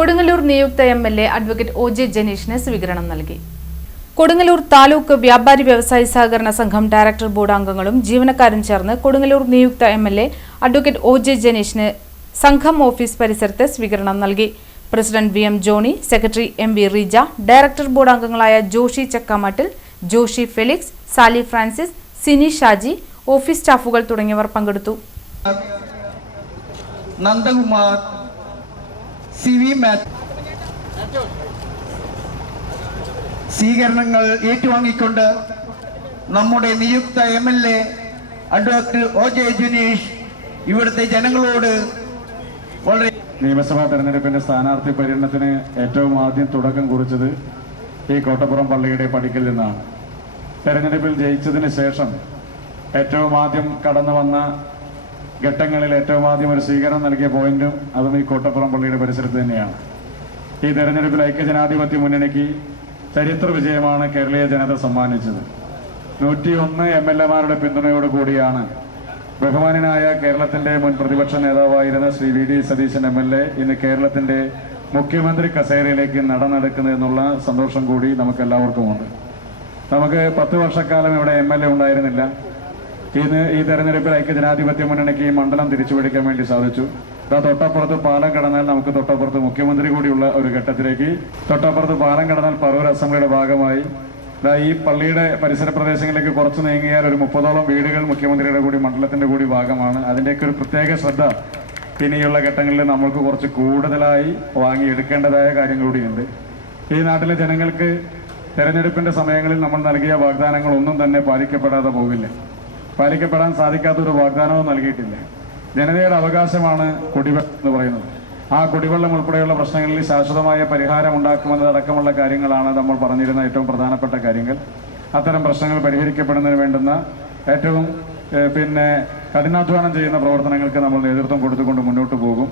കൊടുങ്ങല്ലൂർ നിയുക്ത MLA advocate ഒ.ജെ. ജനീഷിന് സ്വീകരണം നൽകി. കൊടുങ്ങല്ലൂർ താലൂക്ക് വ്യാപാരി വ്യവസായി സഹകരണ സംഘം ഡയറക്ടർ ബോർഡ് അംഗങ്ങളും ജീവനക്കാരും ചേർന്ന് കൊടുങ്ങല്ലൂർ നിയുക്ത എംഎൽഎ അഡ്വക്കേറ്റ് ഒ.ജെ. ജനീഷിന് സംഘം ഓഫീസ് പരിസരത്ത് സ്വീകരണം നൽകി. President V M. Johny, secretary M V. Reeja, director board അംഗങ്ങളായ ജോഷി ചക്കാമട്ടിൽ, ജോഷി ഫെലിക്സ്, സാലി ഫ്രാൻസിസ്, സിനി ഷാജി, ഓഫീസ് സ്റ്റാഫുകൾ തുടങ്ങിയവർ പങ്കെടുത്തു. നന്ദകുമാർ, സ്വീകരണങ്ങൾ ഏറ്റുവാങ്ങിക്കൊണ്ട് നമ്മുടെ നിയുക്ത എംഎൽഎ അഡ്വക്കേറ്റ് ഒ.ജെ. ജനീഷ് ഇവിടുത്തെ ജനങ്ങളോട് വളരെ നിയമസഭാ തെരഞ്ഞെടുപ്പിന്റെ സ്ഥാനാർത്ഥി പര്യടനത്തിന് ഏറ്റവും ആദ്യം തുടക്കം കുറിച്ചത് ഈ കോട്ടപ്പുറം പള്ളിയുടെ പടിക്കൽ നിന്നാണ്. തെരഞ്ഞെടുപ്പിൽ ജയിച്ചതിന് ശേഷം ഏറ്റവും ആദ്യം കടന്നു വന്ന ഘട്ടങ്ങളിൽ ഏറ്റവും ആദ്യം ഒരു സ്വീകരണം നൽകിയ പോയിന്റും അതും ഈ കോട്ടപ്പുറം പള്ളിയുടെ പരിസരത്ത് തന്നെയാണ്. ഈ തെരഞ്ഞെടുപ്പിൽ ഐക്യജനാധിപത്യ മുന്നണിക്ക് ചരിത്ര വിജയമാണ് കേരളീയ ജനത സമ്മാനിച്ചത്. 101 എംഎൽഎമാരുടെ പിന്തുണയോട് കൂടിയാണ് ബഹുമാനനായ കേരളത്തിന്റെ മുൻ പ്രതിപക്ഷ നേതാവായിരുന്ന ശ്രീ വി.ഡി. സതീശൻ എംഎൽഎ ഇന്ന് കേരളത്തിന്റെ മുഖ്യമന്ത്രി കസേരയിലേക്ക് നടന്നെടുക്കുന്നതെന്നുള്ള സന്തോഷം കൂടി നമുക്ക് എല്ലാവർക്കുമുണ്ട്. നമുക്ക് 10 വർഷക്കാലം ഇവിടെ എംഎൽഎ ഉണ്ടായിരുന്നില്ല. ഇന്ന് ഈ തെരഞ്ഞെടുപ്പിൽ ഐക്യജനാധിപത്യ മുന്നണിക്ക് ഈ മണ്ഡലം തിരിച്ചുപിടിക്കാൻ വേണ്ടി സാധിച്ചു. തൊട്ടപ്പുറത്ത് പാലം കടന്നാൽ നമുക്ക് തൊട്ടപ്പുറത്ത് മുഖ്യമന്ത്രി കൂടിയുള്ള ഒരു ഘട്ടത്തിലേക്ക്, തൊട്ടപ്പുറത്ത് പാലം കടന്നാൽ പറവൂർ അസംബ്ലിയുടെ ഭാഗമായി, ഈ പള്ളിയുടെ പരിസര പ്രദേശങ്ങളിലേക്ക് കുറച്ച് നീങ്ങിയാൽ ഒരു 30ഓളം വീടുകൾ മുഖ്യമന്ത്രിയുടെ കൂടി മണ്ഡലത്തിന്റെ കൂടി ഭാഗമാണ്. അതിൻ്റെയൊക്കെ ഒരു പ്രത്യേക ശ്രദ്ധ ഇനിയുള്ള ഘട്ടങ്ങളിൽ നമ്മൾക്ക് കുറച്ച് കൂടുതലായി വാങ്ങിയെടുക്കേണ്ടതായ കാര്യങ്ങൾ കൂടിയുണ്ട്. ഈ നാട്ടിലെ ജനങ്ങൾക്ക് തെരഞ്ഞെടുപ്പിന്റെ സമയങ്ങളിൽ നമ്മൾ നൽകിയ വാഗ്ദാനങ്ങൾ ഒന്നും തന്നെ പാലിക്കപ്പെടാതെ പോകില്ല. പാലിക്കപ്പെടാൻ സാധിക്കാത്തൊരു വാഗ്ദാനവും നൽകിയിട്ടില്ല. ജനതയുടെ അവകാശമാണ് കുടിവെള്ളം എന്ന് പറയുന്നത്. ആ കുടിവെള്ളം ഉൾപ്പെടെയുള്ള പ്രശ്നങ്ങളിൽ ശാശ്വതമായ പരിഹാരം ഉണ്ടാക്കുമെന്നതടക്കമുള്ള കാര്യങ്ങളാണ് നമ്മൾ പറഞ്ഞിരുന്ന ഏറ്റവും പ്രധാനപ്പെട്ട കാര്യങ്ങൾ. അത്തരം പ്രശ്നങ്ങൾ പരിഹരിക്കപ്പെടുന്നതിന് വേണ്ടുന്ന ഏറ്റവും കഠിനാധ്വാനം ചെയ്യുന്ന പ്രവർത്തനങ്ങൾക്ക് നമ്മൾ നേതൃത്വം കൊടുത്തുകൊണ്ട് മുന്നോട്ട് പോകും.